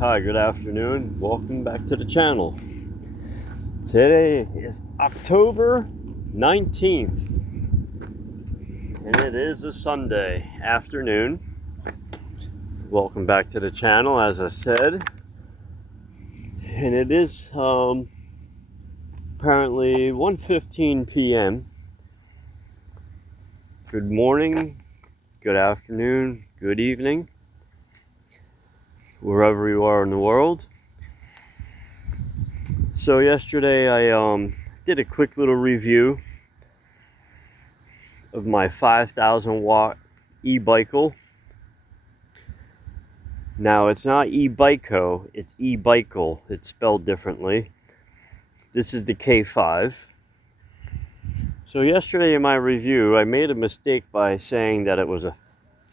Hi, good afternoon. Welcome back to the channel. Today is October 19th, and it is a Sunday afternoon. Welcome back to the channel, as I said. And it is apparently 1:15 p.m. Good morning, good afternoon, good evening, wherever you are in the world. So yesterday I did a quick little review of my 5,000 watt e-bicycle. Now it's not e-bico, it's e-bicycle. It's spelled differently. This is the K5. So yesterday in my review, I made a mistake by saying that it was a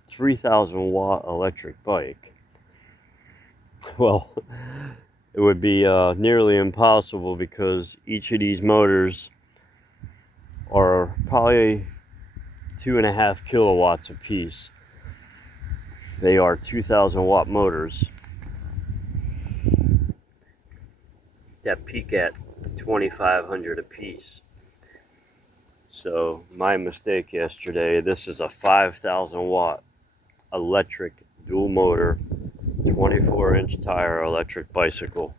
3,000 watt electric bike. Well, it would be nearly impossible because each of these motors are probably 2.5 kilowatts apiece. They are 2,000 watt motors that peak at 2,500 apiece. So my mistake yesterday, this is a 5,000 watt electric dual motor 24-inch tire electric bicycle.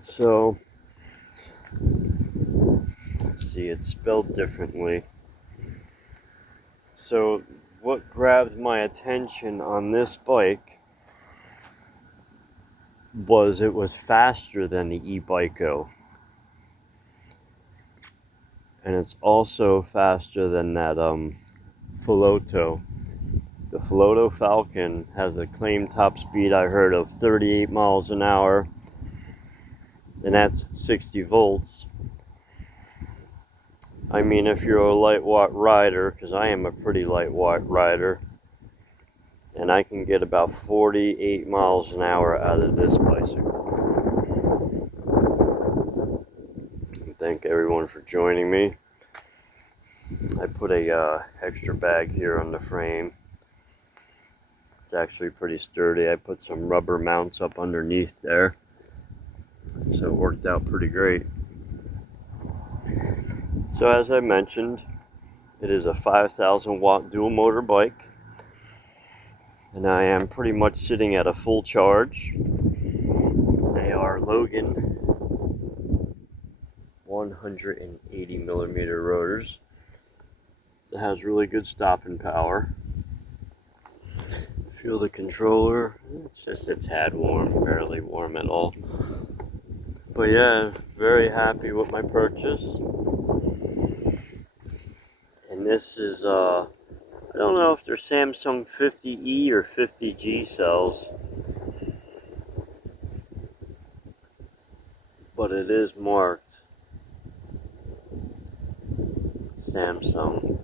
So let's see, it's spelled differently. So what grabbed my attention on this bike was it was faster than the e-bico. And it's also faster than that Filoto. The Filoto Falcon has a claimed top speed I heard of 38 miles an hour, and that's 60 volts. I mean, if you're a light watt rider, because I am a pretty light watt rider, and I can get about 48 miles an hour out of this bicycle. Thank everyone for joining me. I put a extra bag here on the frame. It's actually pretty sturdy. I put some rubber mounts up underneath there, so it worked out pretty great. So as I mentioned, it is a 5,000 watt dual motor bike, and I am pretty much sitting at a full charge. They are Logan 180 millimeter rotors. It has really good stopping power. Feel the controller, it's just a tad warm, barely warm at all. But yeah, very happy with my purchase. And this is, I don't know if they're Samsung 50E or 50G cells, but it is marked Samsung.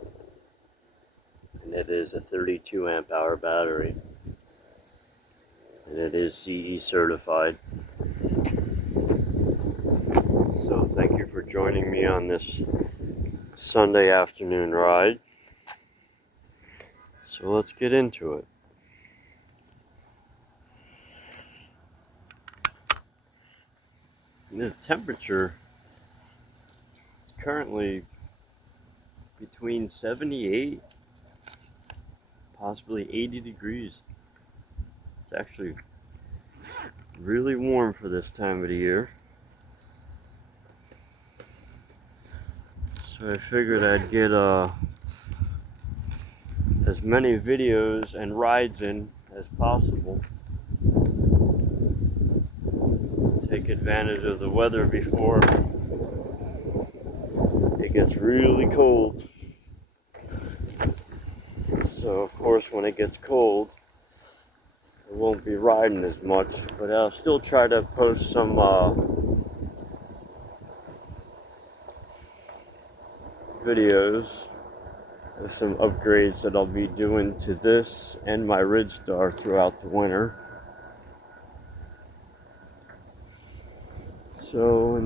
And it is a 32 amp hour battery. And it is CE certified. So thank you for joining me on this Sunday afternoon ride. So let's get into it. The temperature is currently between 78, possibly 80 degrees. It's actually really warm for this time of the year. So I figured I'd get as many videos and rides in as possible. Take advantage of the weather before it gets really cold. So of course when it gets cold, I won't be riding as much, but I'll still try to post some videos of some upgrades that I'll be doing to this and my Ridgestar throughout the winter. So,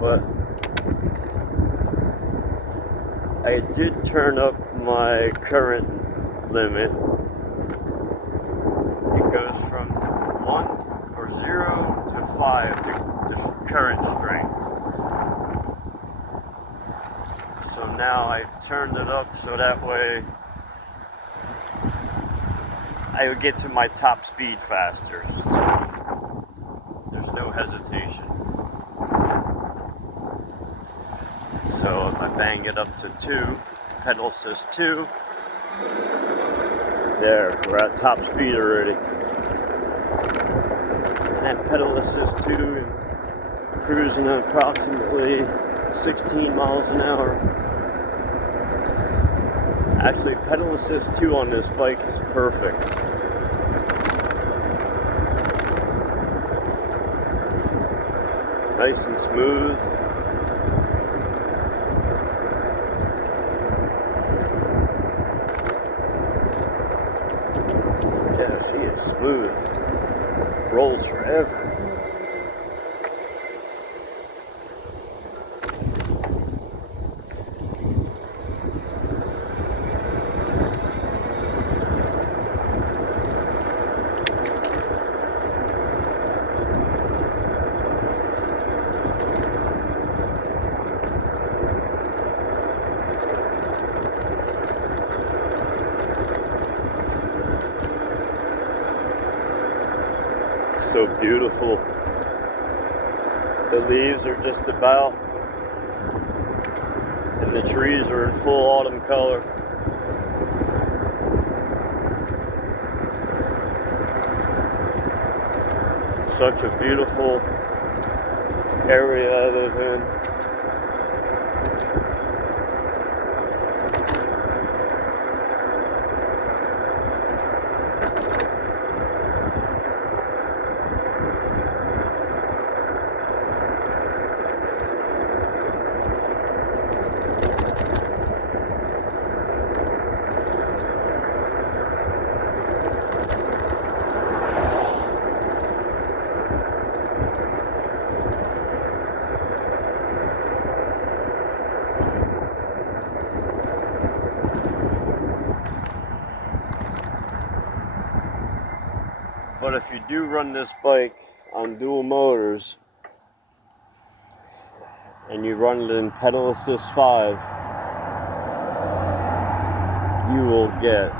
but I did turn up my current limit. It goes from 0 to 5 to current strength. So now I turned it up so that way I would get to my top speed faster. So there's no hesitation. So if I bang it up to 2, pedal assist 2, there, we're at top speed already. And at pedal assist 2, cruising at approximately 16 miles an hour. Actually, pedal assist 2 on this bike is perfect. Nice and smooth. Yeah, she is smooth. Rolls forever. So beautiful. The leaves are just about, and the trees are in full autumn color. Such a beautiful area I live in. But if you do run this bike on dual motors and you run it in pedal assist 5, you will get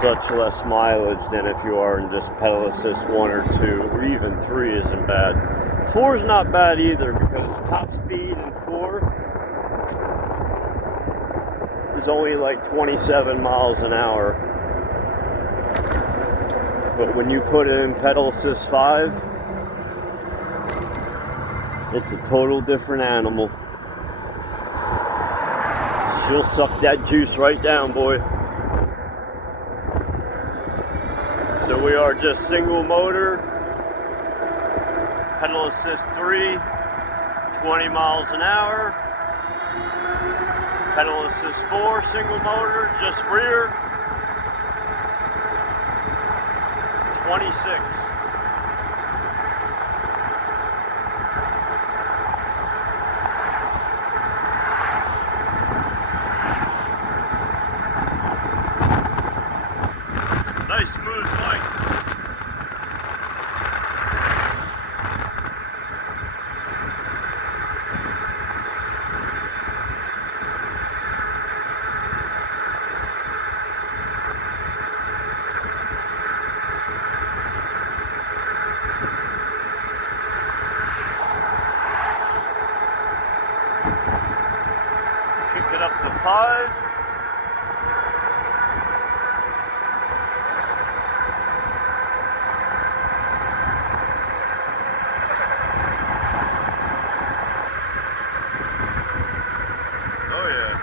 such less mileage than if you are in just pedal assist 1 or 2, or even 3 isn't bad. 4 is not bad either, because top speed in 4 is only like 27 miles an hour. But when you put it in pedal assist 5, it's a total different animal. She'll suck that juice right down, boy. So we are just single motor, pedal assist 3, 20 miles an hour, pedal assist 4, single motor, just rear, 26. It's a nice smooth bike. Kick it up to 5. Oh yeah.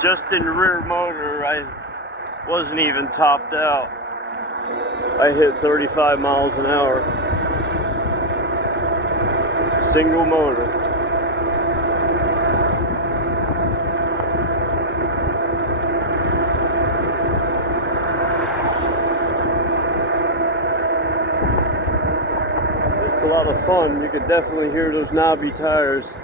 Just in rear motor, I wasn't even topped out. I hit 35 miles an hour. Single motor. It's a lot of fun. You could definitely hear those knobby tires.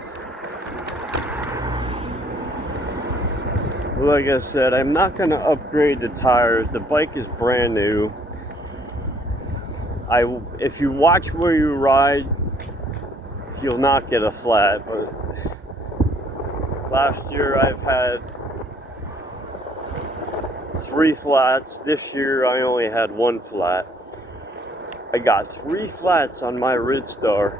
Like I said, I'm not going to upgrade the tires. The bike is brand new. If you watch where you ride, you'll not get a flat. But last year I've had 3 flats. This year I only had 1 flat. I got 3 flats on my Ridstar,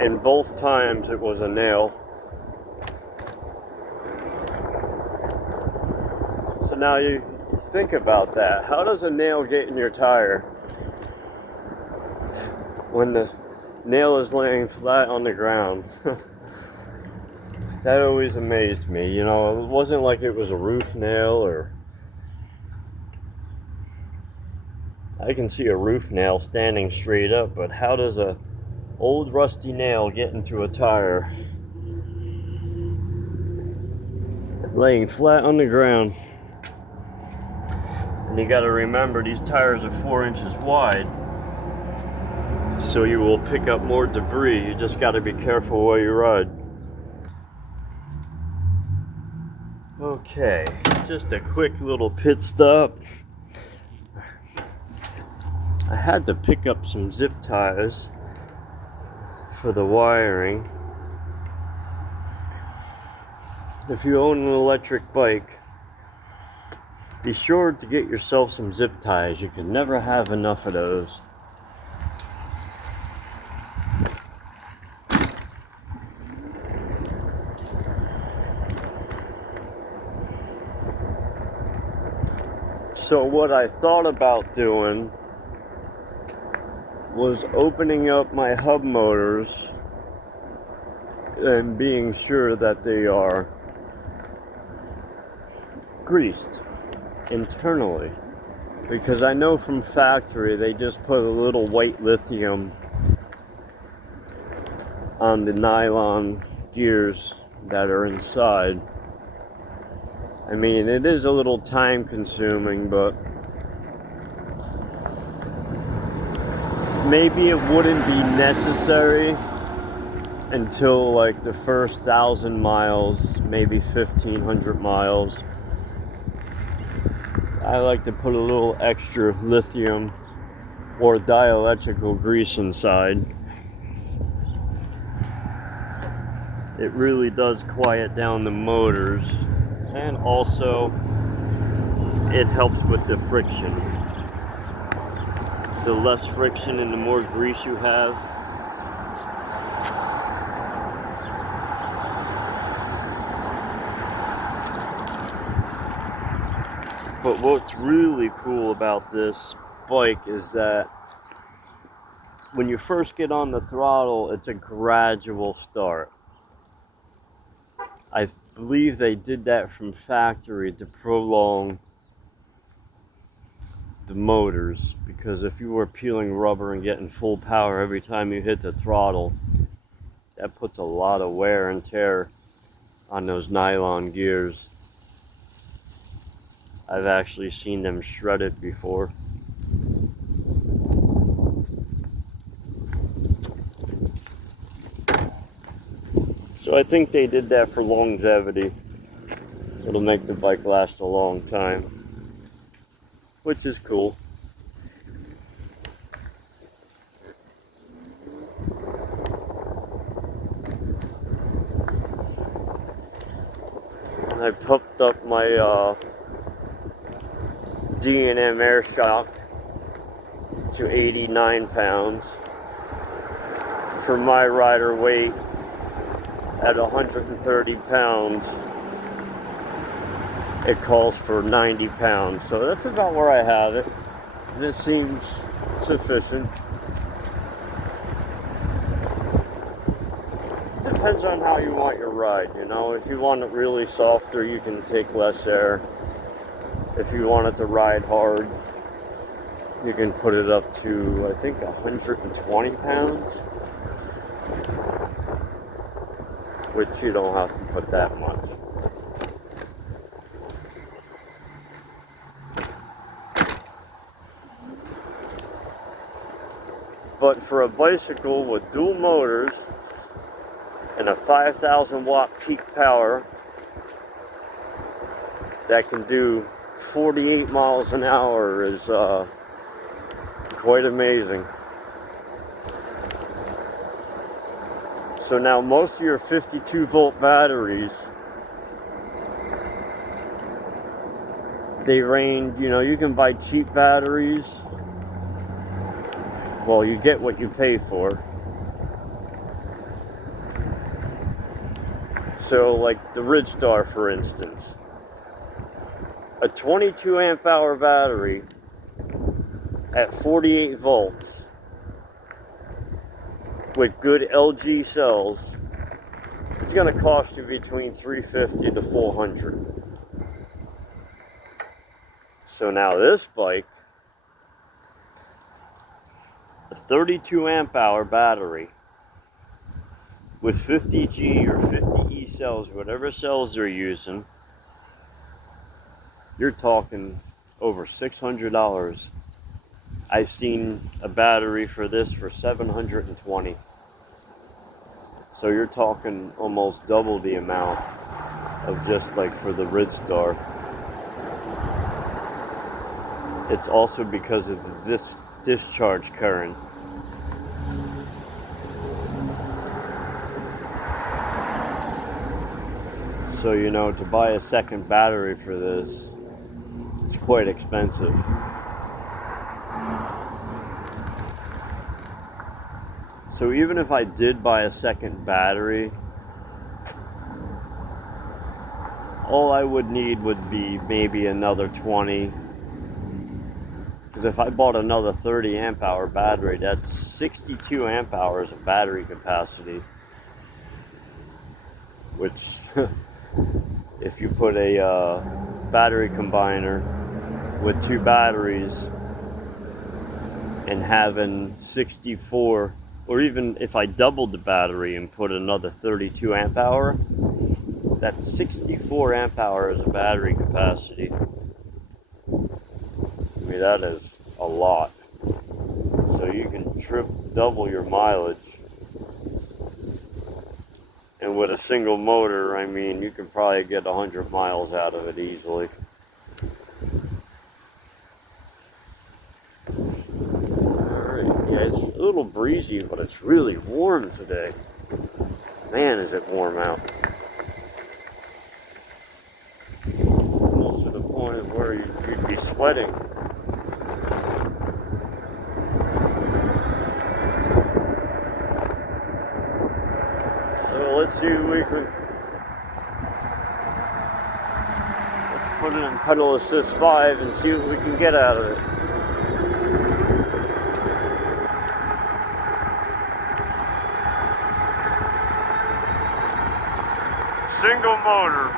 and both times it was a nail. So now you think about that. How does a nail get in your tire when the nail is laying flat on the ground? That always amazed me. You know, it wasn't like it was a roof nail, or I can see a roof nail standing straight up, but how does a old rusty nail get into a tire laying flat on the ground? And you got to remember, these tires are 4 inches wide, so you will pick up more debris. You just got to be careful while you ride. Okay, just a quick little pit stop. I had to pick up some zip ties for the wiring. If you own an electric bike, be sure to get yourself some zip ties. You can never have enough of those. So what I thought about doing was opening up my hub motors and being sure that they are greased internally, because I know from factory they just put a little white lithium on the nylon gears that are inside. I mean, it is a little time consuming, but maybe it wouldn't be necessary until like the first 1,000 miles, maybe 1,500 miles. I like to put a little extra lithium or dielectrical grease inside. It really does quiet down the motors, and also it helps with the friction. The less friction and the more grease you have, but what's really cool about this bike is that when you first get on the throttle, it's a gradual start. I believe they did that from factory to prolong the motors, because if you were peeling rubber and getting full power every time you hit the throttle, that puts a lot of wear and tear on those nylon gears. I've actually seen them shredded before. So I think they did that for longevity. It'll make the bike last a long time, which is cool. And I pumped up my D&M air shock to 89 pounds. For my rider weight at 130 pounds, it calls for 90 pounds. So that's about where I have it, and it seems sufficient. Depends on how you want your ride, you know. If you want it really softer, you can take less air. If you want it to ride hard, you can put it up to, I think, 120 pounds, which you don't have to put that much. But for a bicycle with dual motors and a 5,000 watt peak power that can do 48 miles an hour is quite amazing. So now most of your 52 volt batteries, they range, you can buy cheap batteries. Well, you get what you pay for. So like the Ridgestar, for instance, a 22 amp hour battery at 48 volts with good LG cells, it's going to cost you between $350 to $400. So now this bike, a 32 amp hour battery with 50G or 50E cells, whatever cells they're using, you're talking over $600. I've seen a battery for this for $720. So you're talking almost double the amount of just like for the Ridgestar. It's also because of this discharge current. So to buy a second battery for this, it's quite expensive. So even if I did buy a second battery, all I would need would be maybe another 20. Because if I bought another 30 amp hour battery, that's 62 amp hours of battery capacity. Which, if you put a battery combiner with two batteries and having 64, or even if I doubled the battery and put another 32 amp hour, that's 64 amp hours of battery capacity. I mean, that is a lot. So you can double your mileage. And with a single motor, I mean, you can probably get 100 miles out of it easily. Alright, yeah, it's a little breezy, but it's really warm today. Man, is it warm out. Almost to the point of where you'd be sweating. So let's see if we can... Let's put it in pedal assist 5 and see what we can get out of it. Single motor.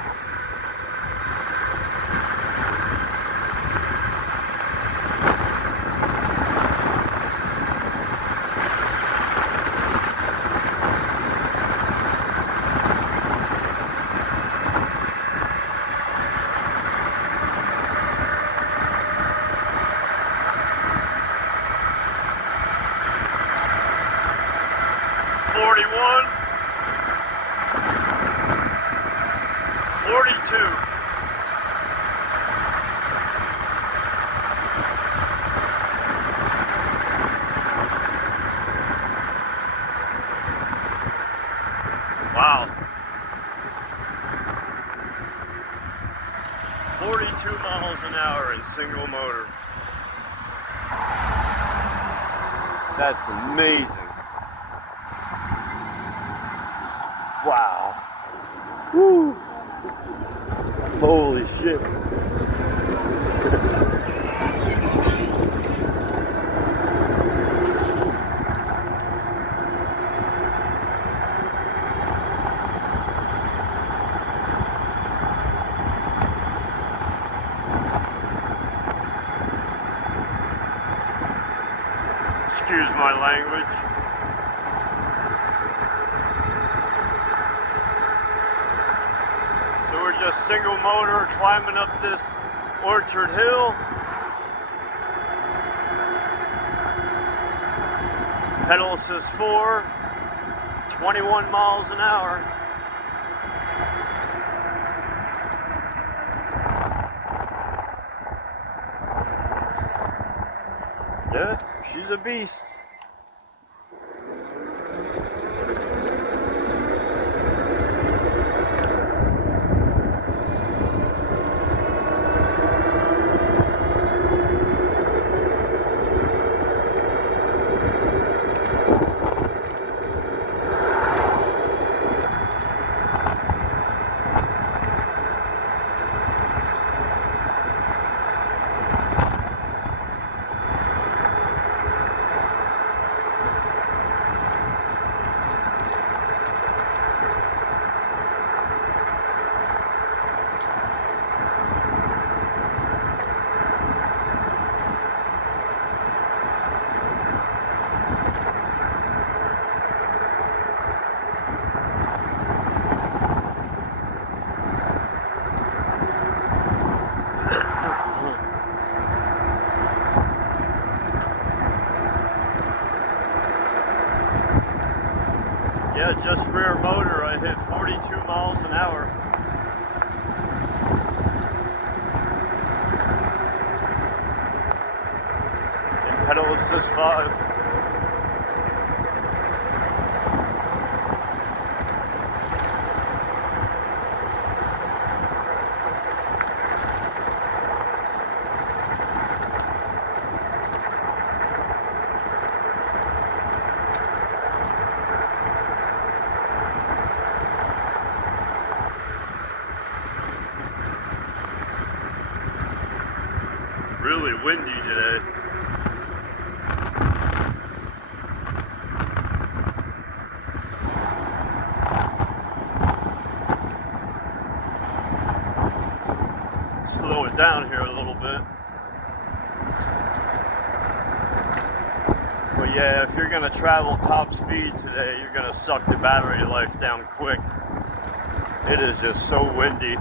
Wow. 42 miles an hour in single motor. That's amazing. Wow. Woo. Holy shit. Excuse my language. So we're just single motor climbing up this Orchard Hill. pedal assist 4, 21 miles an hour. Yeah, she's a beast. Yeah, just rear motor, I hit 42 miles an hour. And pedal assist 5. Really windy today. Slow it down here a little bit. But yeah, if you're gonna travel top speed today, you're gonna suck the battery life down quick. It is just so windy.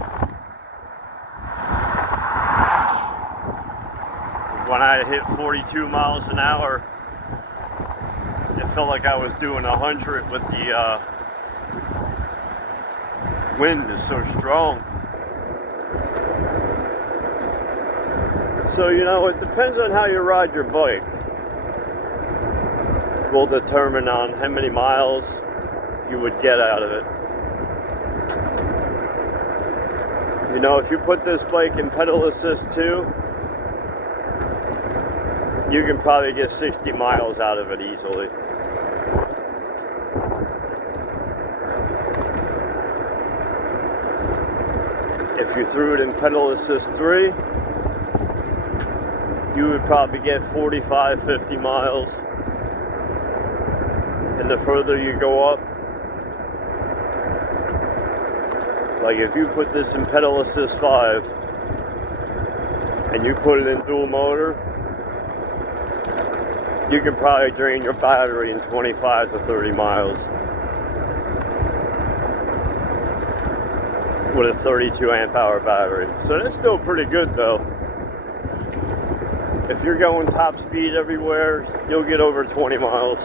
When I hit 42 miles an hour, it felt like I was doing 100 with the wind is so strong. So, you know, it depends on how you ride your bike. Will determine on how many miles you would get out of it. You know, if you put this bike in pedal assist 2, you can probably get 60 miles out of it easily. If you threw it in pedal assist 3, you would probably get 45, 50 miles. And the further you go up, like if you put this in pedal assist 5 and you put it in dual motor, you can probably drain your battery in 25 to 30 miles with a 32 amp hour battery. So that's still pretty good though. If you're going top speed everywhere, you'll get over 20 miles.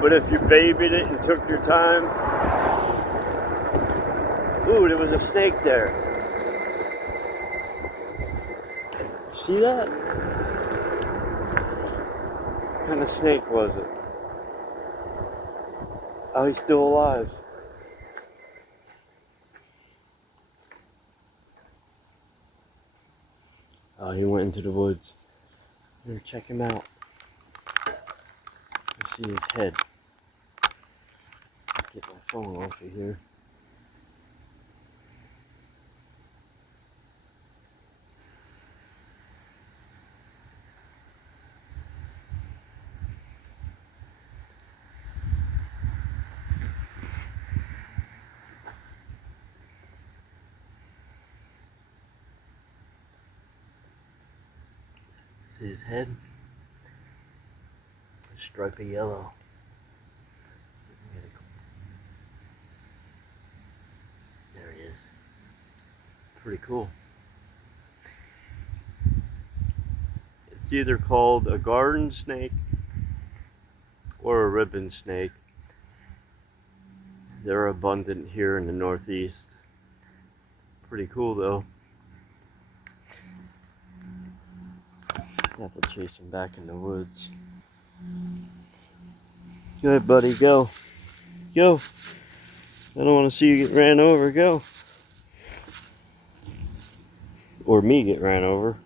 But if you babied it and took your time, ooh, there was a snake there. See that? What kind of snake was it? Oh, he's still alive. Oh, he went into the woods. Here, check him out. Let's see his head. Get my phone off of here. See his head? A stripe of yellow. There he is. Pretty cool. It's either called a garden snake or a ribbon snake. They're abundant here in the Northeast. Pretty cool though. I have to chase him back in the woods. Good, buddy, go. Go. I don't want to see you get ran over. Go. Or me get ran over.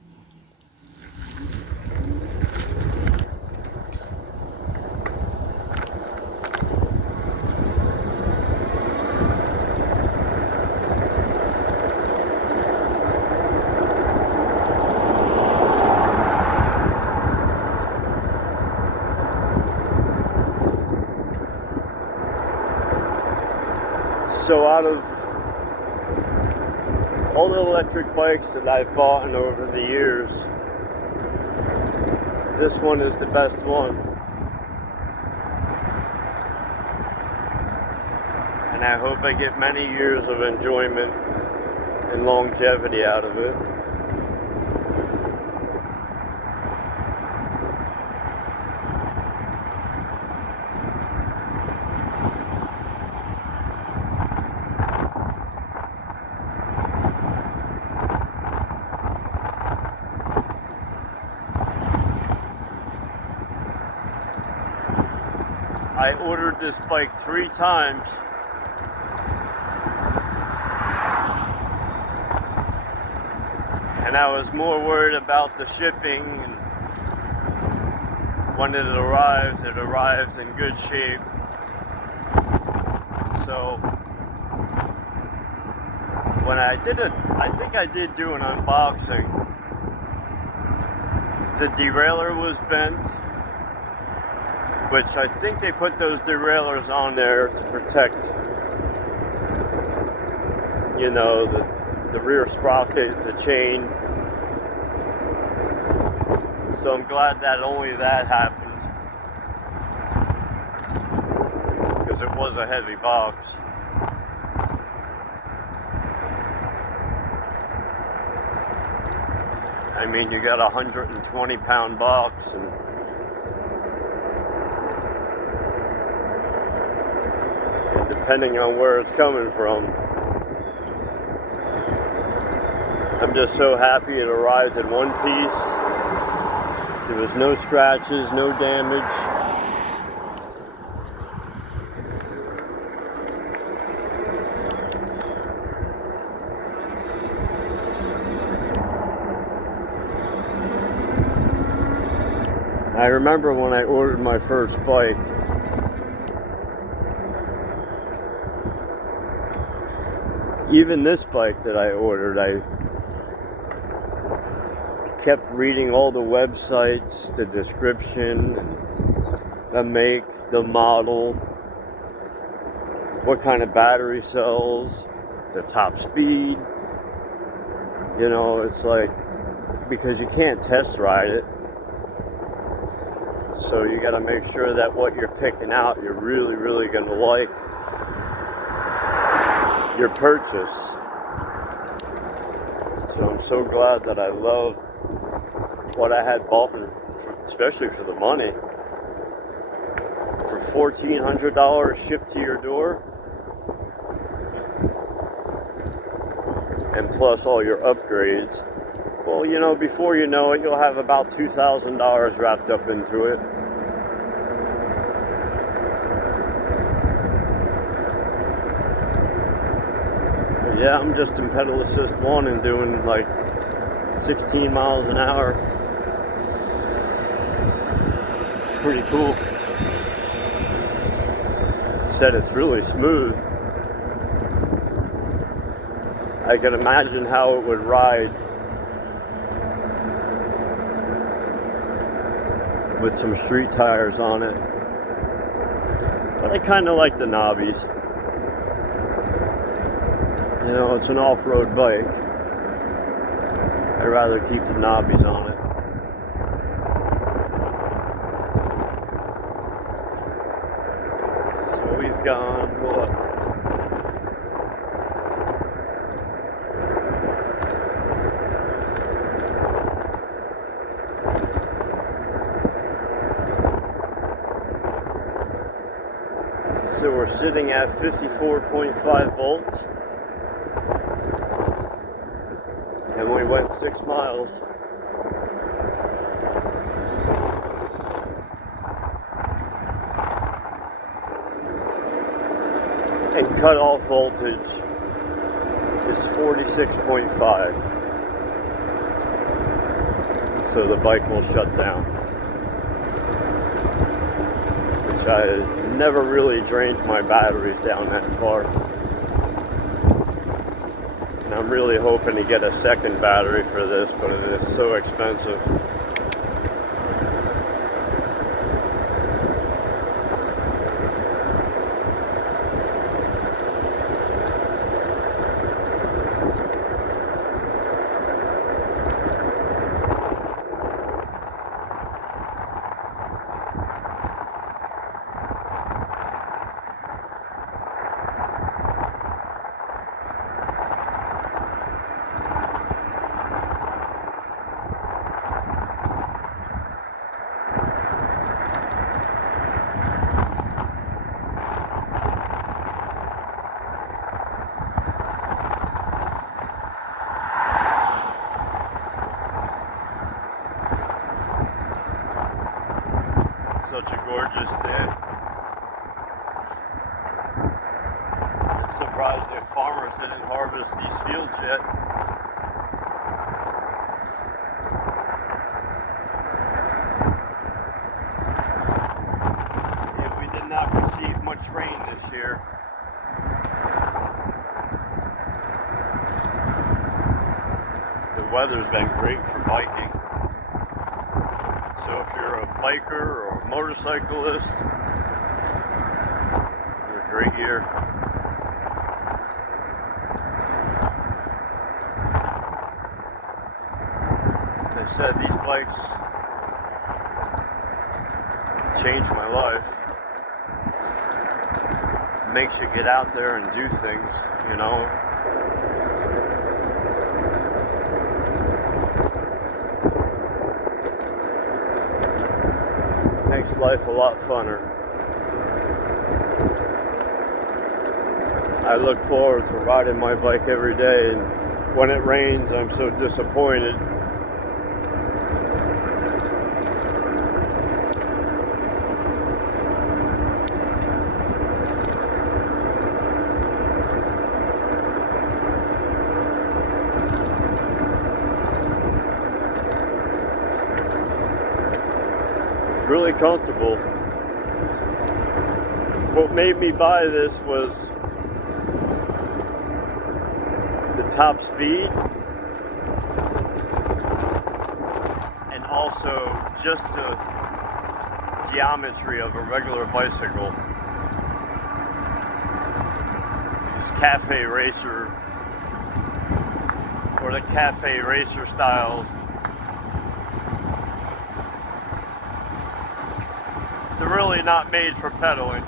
So out of all the electric bikes that I've bought over the years, this one is the best one. And I hope I get many years of enjoyment and longevity out of it. I ordered this bike 3 times. And I was more worried about the shipping. And when it arrived in good shape. So when I think I did do an unboxing. The derailleur was bent, which I think they put those derailleurs on there to protect, you know, the rear sprocket, the chain. So I'm glad that only that happened, because it was a heavy box. I mean, you got a 120-pound box, and depending on where it's coming from. I'm just so happy it arrived in one piece. There was no scratches, no damage. I remember when I ordered my first bike, even this bike that I ordered, I kept reading all the websites, the description, the make, the model, what kind of battery cells, the top speed. You know, it's like, because you can't test ride it. So you got to make sure that what you're picking out, you're really, really going to like your purchase. So I'm so glad that I love what I had bought, especially for the money. For $1,400 shipped to your door, and plus all your upgrades. Well, you know, before you know it, you'll have about $2,000 wrapped up into it. But yeah, I'm just in pedal assist 1 and doing like 16 miles an hour. Pretty cool. Said it's really smooth. I can imagine how it would ride with some street tires on it. But I kind of like the knobbies. You know, it's an off-road bike. I'd rather keep the knobbies on it. So we've gone, what? So we're sitting at 54.5 volts. And we went 6 miles. And cutoff voltage is 46.5. So the bike will shut down. Which I never really drained my batteries down that far. And I'm really hoping to get a second battery for this, but it is so expensive. Such a gorgeous day. I'm surprised the farmers didn't harvest these fields yet. Yeah, we did not receive much rain this year. The weather's been great for biking. So if you're a biker or a motorcyclist, it's a great year. They said these bikes changed my life. It makes you get out there and do things, you know. Makes life a lot funner. I look forward to riding my bike every day, and when it rains, I'm so disappointed. Really comfortable. What made me buy this was the top speed and also just the geometry of a regular bicycle. This Cafe Racer or the Cafe Racer styles. They're really not made for pedaling.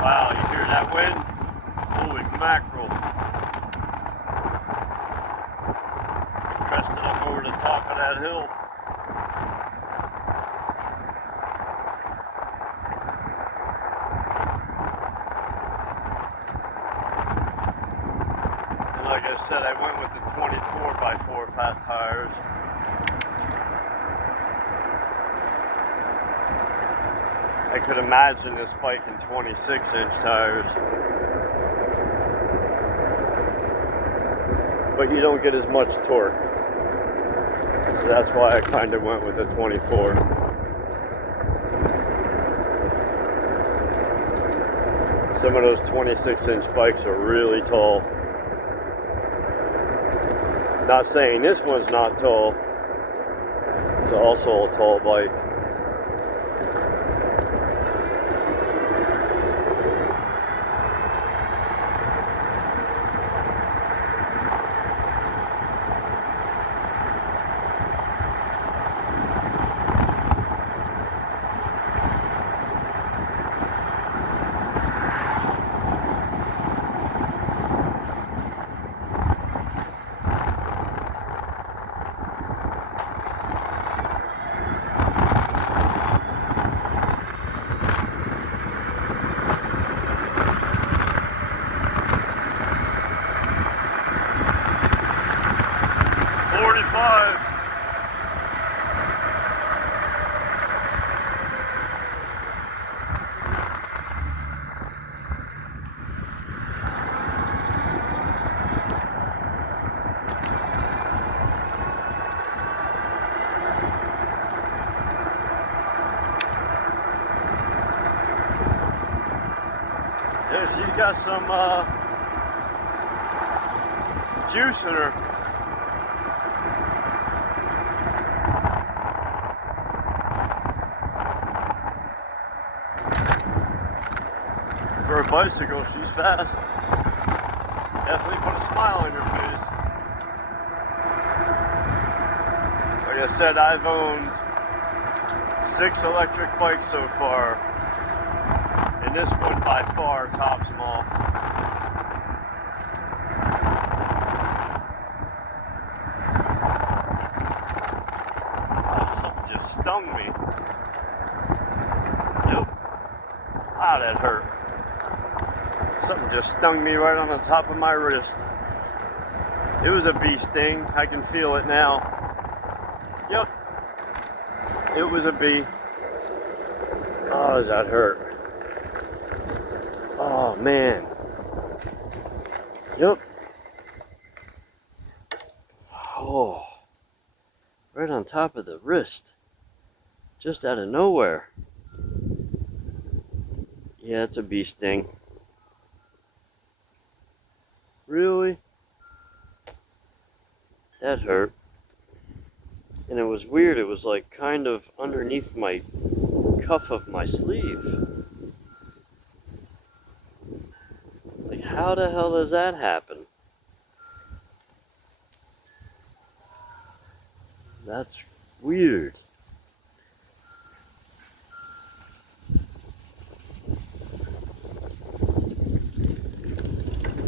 Wow, you hear that wind? Holy mackerel. Crested up over the top of that hill. And like I said, I went with the 24x4 fat tires. I could imagine this bike in 26-inch tires. But you don't get as much torque. So that's why I kind of went with the 24. Some of those 26-inch bikes are really tall. Not saying this one's not tall. It's also a tall bike. K5. Yeah, she's got some juice in her. For a bicycle, she's fast. Definitely put a smile on your face. Like I said, I've owned 6 electric bikes so far, and this one by far tops them all. Oh, something just stung me. Yep. Ah, that hurt. Something just stung me right on the top of my wrist. It was a bee sting. I can feel it now. Yep. It was a bee. Oh, does that hurt? Oh, man. Yep. Oh. Right on top of the wrist. Just out of nowhere. Yeah, it's a bee sting. Really? That hurt. And it was weird. It was like kind of underneath my cuff of my sleeve. Like, how the hell does that happen? That's weird.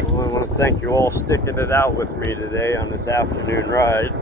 Well, I want to thank you all sticking it out with me today on this afternoon ride.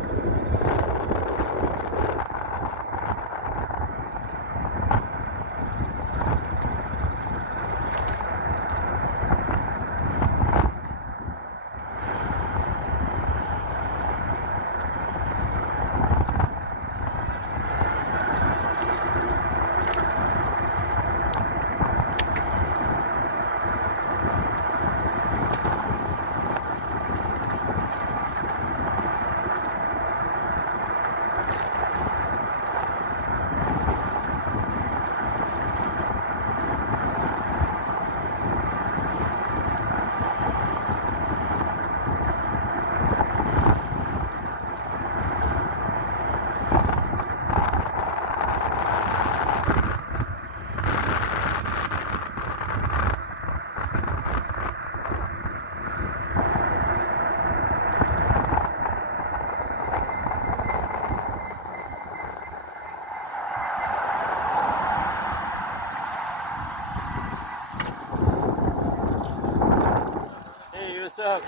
What's up?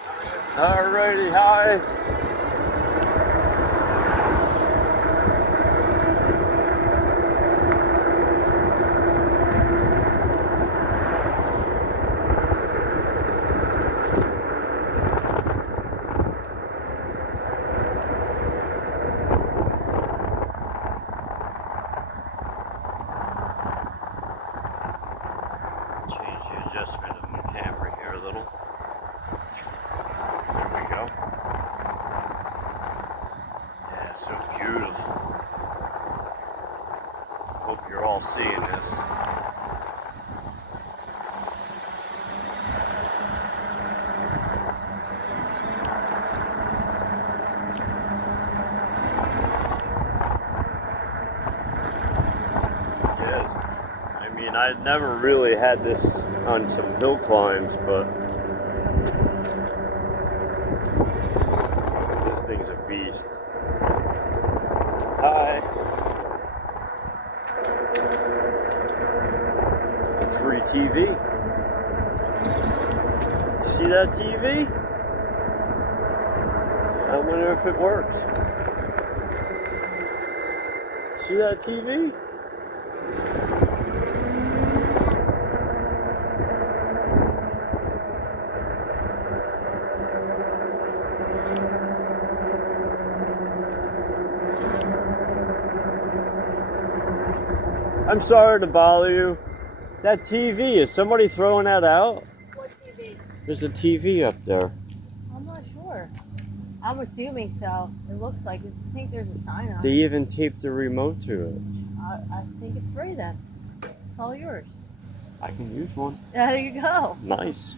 Alrighty, hi. Change the adjustment of my camera here a little. There we go. Yeah, so beautiful. Hope you're all seeing this. Yes. I mean, I never really had this on some hill climbs, but this thing's a beast. Hi. Free TV. See that TV? I wonder if it works. See that TV? I'm sorry to bother you. That TV, is somebody throwing that out? What TV? There's a TV up there. I'm not sure. I'm assuming so. It looks like it. I think there's a sign on They it. even taped the remote to it. I think it's free then. It's all yours. I can use one. There you go. Nice.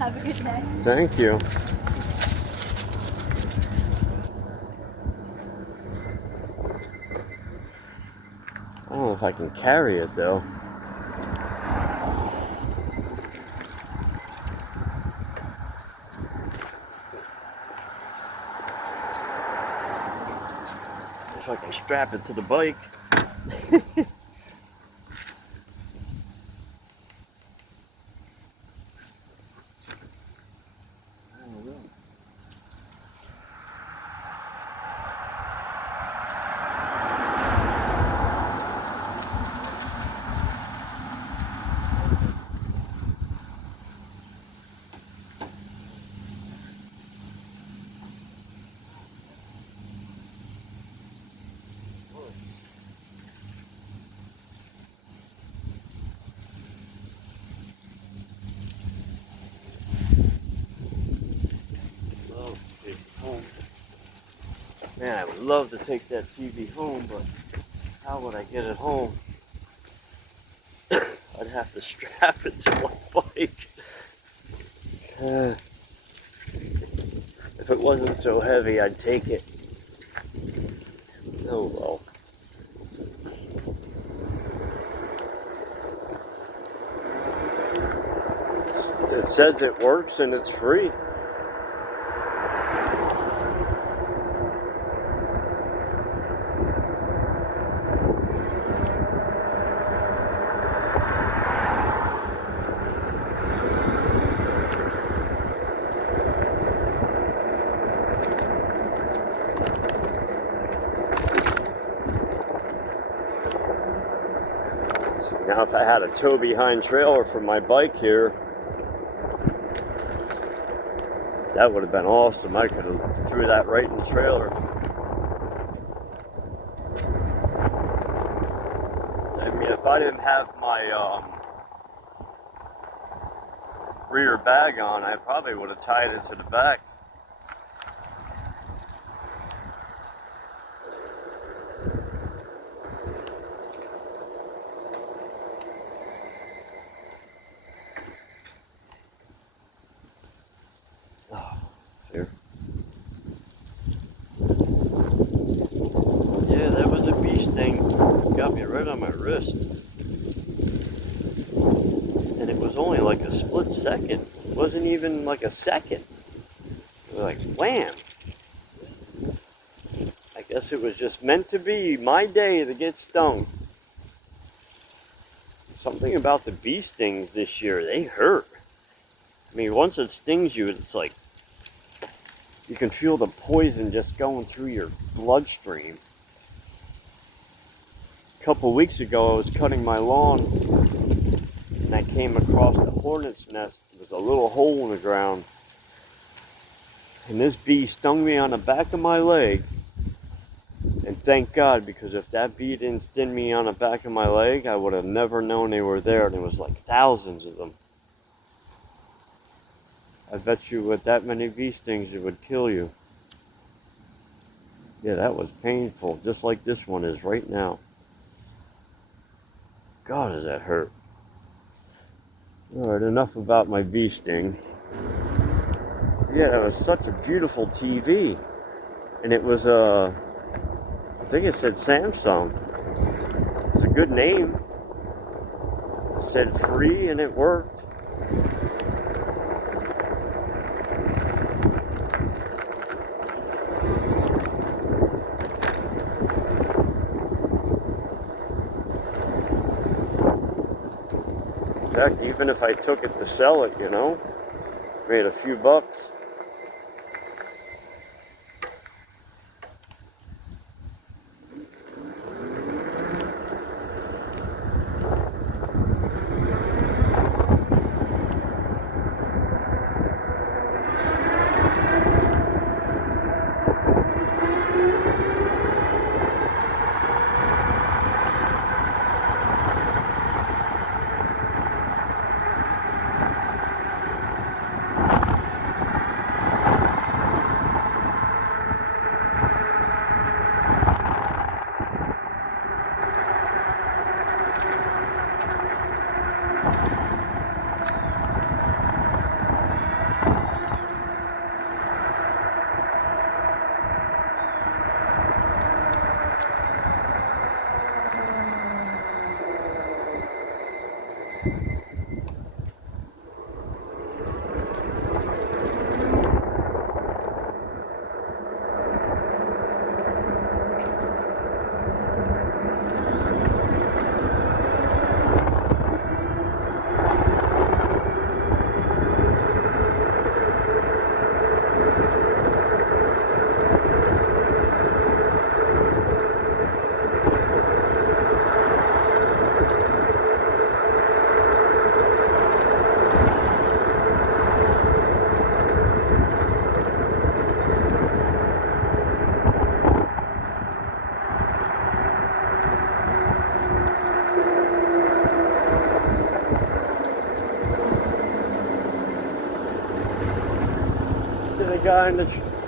Have a good day. Thank you. I don't know if I can carry it though. If I can strap it to the bike. Home. Man, I would love to take that TV home, but how would I get it home? I'd have to strap it to my bike. If it wasn't so heavy, I'd take it. Oh well. It says it works and it's free. Now if I had a tow behind trailer for my bike here, that would have been awesome. I could have threw that right in the trailer. I mean, if I didn't have my rear bag on, I probably would have tied it to the back. Here. Yeah, that was a bee sting. Got me right on my wrist. And it was only like a split second. It wasn't even like a second. It was like wham. I guess it was just meant to be my day to get stung. Something about the bee stings this year, they hurt. I mean, once it stings you, it's like you can feel the poison just going through your bloodstream. A couple weeks ago, I was cutting my lawn and I came across the hornet's nest. There was a little hole in the ground. And this bee stung me on the back of my leg. And thank God, because if that bee didn't sting me on the back of my leg, I would have never known they were there. And there was like thousands of them. I bet you with that many bee stings, it would kill you. Yeah, that was painful, just like this one is right now. God, does that hurt. Alright, enough about my bee sting. Yeah, that was such a beautiful TV. And it was, I think it said Samsung. It's a good name. It said free and it worked. In fact, even if I took it to sell it, you know, made a few bucks.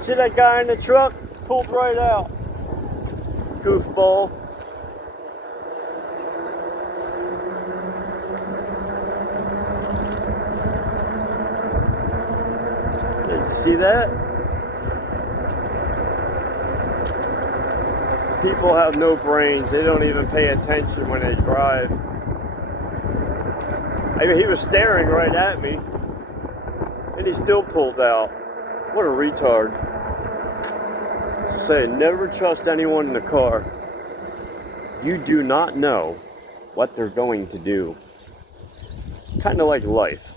see that guy in the truck? Pulled right out. Goofball. Did you see that? People have no brains. They don't even pay attention when they drive. I mean, he was staring right at me, and he still pulled out. What a retard. So say, never trust anyone in the car. You do not know what they're going to do. Kind of like life.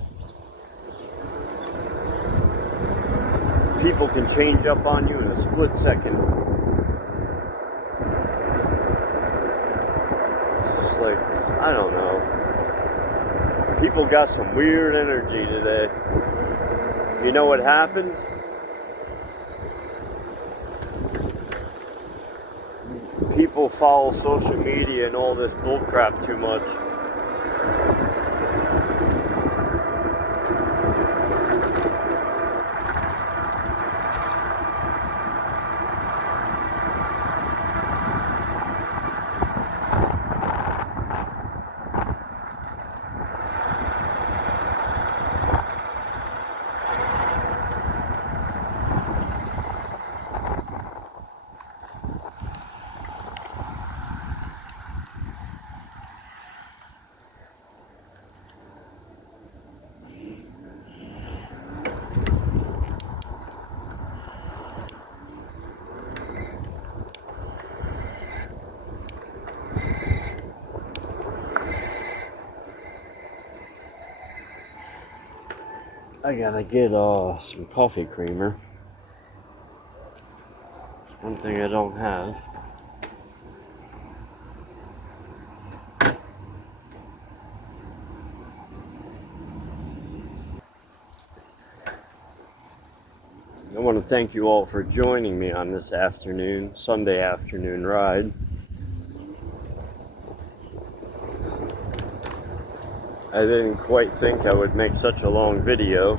People can change up on you in a split second. It's just like, I don't know. People got some weird energy today. You know what happened? People follow social media and all this bullcrap too much. I gotta get some coffee creamer. One thing I don't have. I want to thank you all for joining me on this Sunday afternoon ride. I didn't quite think I would make such a long video.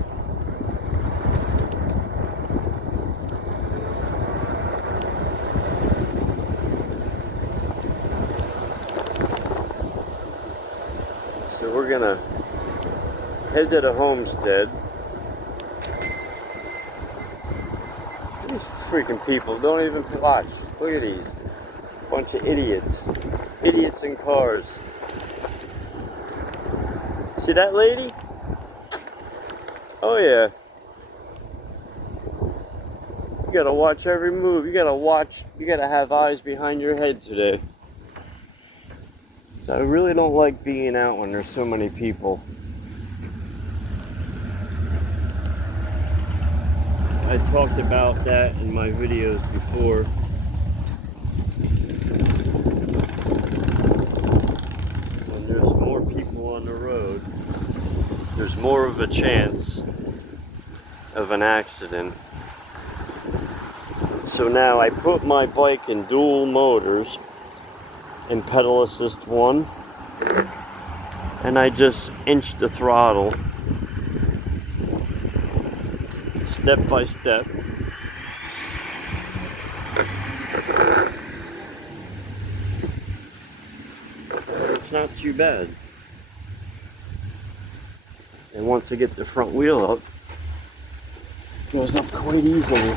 So we're gonna head to the homestead. These freaking people don't even watch. Look at these. Bunch of idiots. Idiots in cars. See that lady? Oh yeah. You gotta watch every move. You gotta have eyes behind your head today. So I really don't like being out when there's so many people. I talked about that in my videos before. When there's more people on the road, there's more of a chance of an accident. So now I put my bike in dual motors in pedal assist 1, and I just inch the throttle step by step. It's not too bad. And once I get the front wheel up, it goes up quite easily.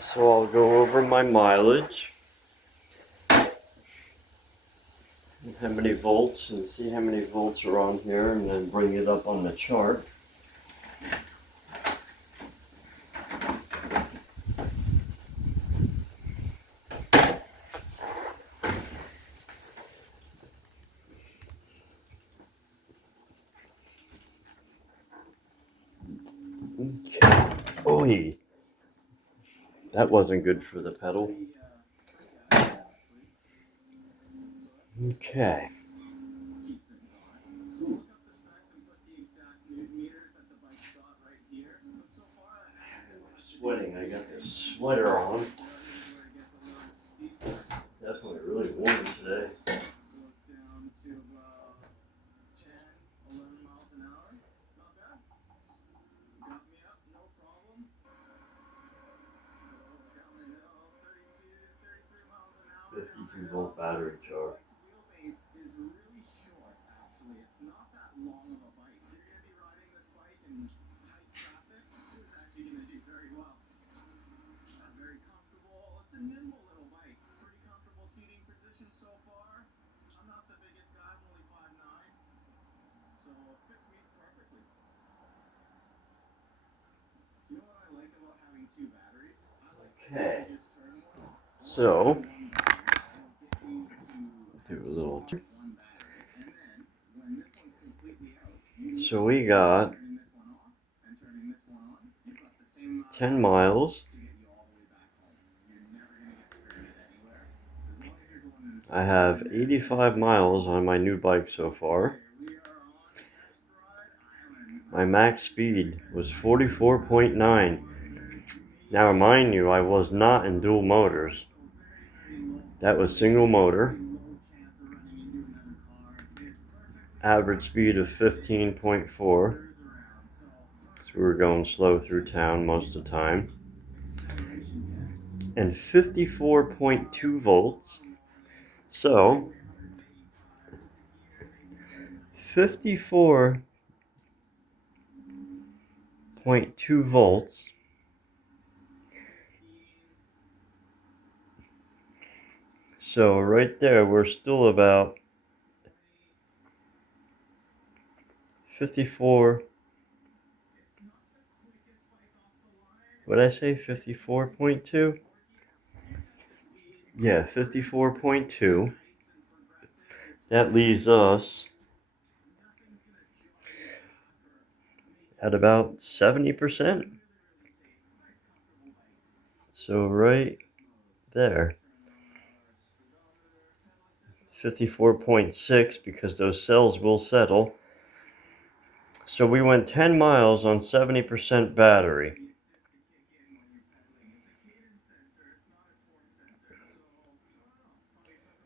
So I'll go over my mileage, and how many volts, and see how many volts are on here, and then bring it up on the chart. Okay. Oy. That wasn't good for the pedal. Okay. Sweating. I got this sweater on. Definitely really warm today. 2-volt battery charge. Okay, so do a little. So we got 10 miles. I have 85 miles on my new bike so far. My max speed was 44.9. Now mind you, I was not in dual motors. That was single motor. Average speed of 15.4. So we were going slow through town most of the time. And 54.2 volts. So 54.2 volts. So right there, we're still about 54. What did I say? 54.2? Yeah, 54.2. That leaves us at about 70%. So right there. 54.6 because those cells will settle. So we went 10 miles on 70% battery.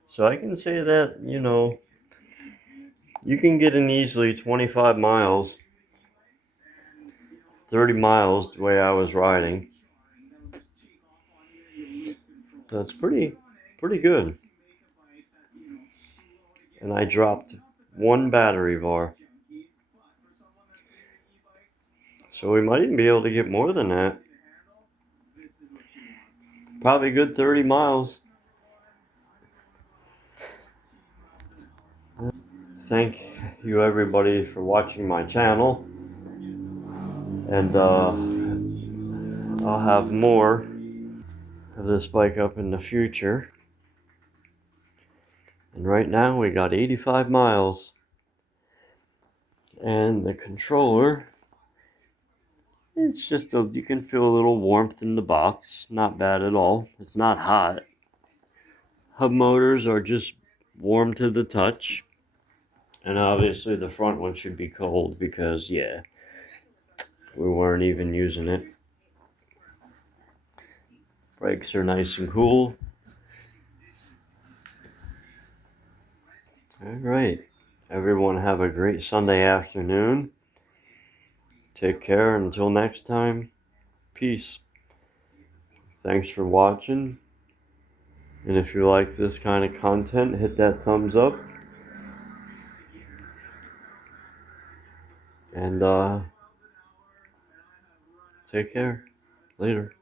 So I can say that, you can get in easily 25 miles, 30 miles the way I was riding. That's pretty good. And I dropped one battery bar. So we might even be able to get more than that. Probably a good 30 miles. Thank you everybody for watching my channel. And I'll have more of this bike up in the future. And right now we got 85 miles. And the controller, it's just you can feel a little warmth in the box. Not bad at all. It's not hot. Hub motors are just warm to the touch. And obviously the front one should be cold because, yeah, we weren't even using it. Brakes are nice and cool. All right. Everyone have a great Sunday afternoon. Take care. Until next time, peace. Thanks for watching. And if you like this kind of content, hit that thumbs up. And take care. Later.